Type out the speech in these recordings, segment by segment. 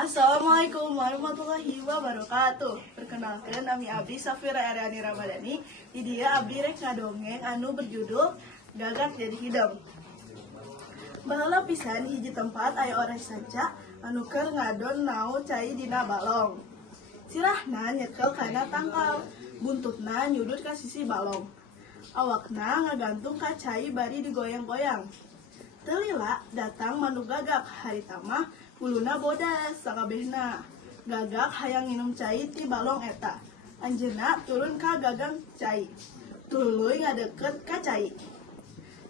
Assalamualaikum warahmatullahi wabarakatuh. Perkenalkan, nami abdi Safira Ariani Ramadhani. Di dia abdi rek ngadongeng anu berjudul Gagak Jadi Hidung. Baheula pisan hiji tempat aya orang sanca anu keur ngadon naon cai dina balong. Sirahna nyekel kana tangkal, buntutna nyudut ka sisi balong. Awakna ngagantung ka cai bari digoyang-goyang. Teu lila datang manuk gagak haritama uluna bodas sakabehna. Gagak hayang nginum cai ti balong eta. Anjeunna turun ka gagang cai. Tuluy ngadeukeut ka cai.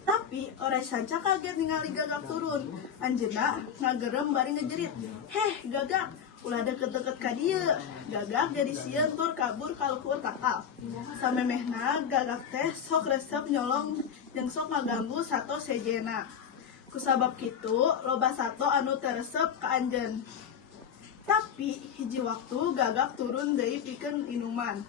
Tapi orai sanca kaget ningali gagak turun. Anjeunna ngagerem bari ngejerit, "Heh, gagak, ulah deket-deket ka dieu." Gagak jadi sieun tur kabur ka luhur takal. Samemehna gagak teh sok resep nyolong jeung sok ngaganggu sato sejena. Kusabab kitu loba sato anu teresep ka anjeun. Tapi hiji waktu gagak turun deui pikeun inuman.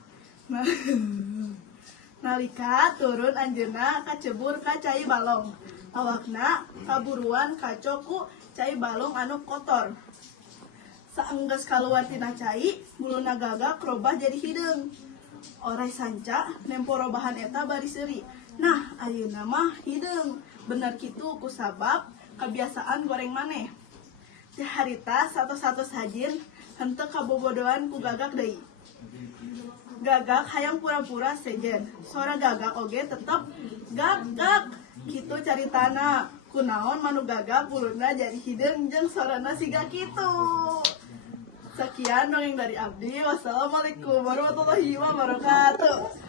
Nalika turun anjeunna kacebur ka cai balong. Awakna kaburuan kaco ku cai balong anu kotor. Saenggeus kaluar tina cai, buluna gagak robah jadi hideung. Orai sanca nempo robahan eta bari seuri. Nah, ayeuna mah hideung. Bener kitu kusabab kebiasaan goreng maneh. Teh harita satu-satu sajin henteu kabobodohan ku gagak deui. Gagak hayang pura-pura sejen. Suara gagak oge tetep gagak. Kitu caritana. Kunaon manuk gagak buluna jadi hideung jeung sorana siga kitu. Sekian dongeng dari abdi. Wassalamualaikum warahmatullahi wabarakatuh.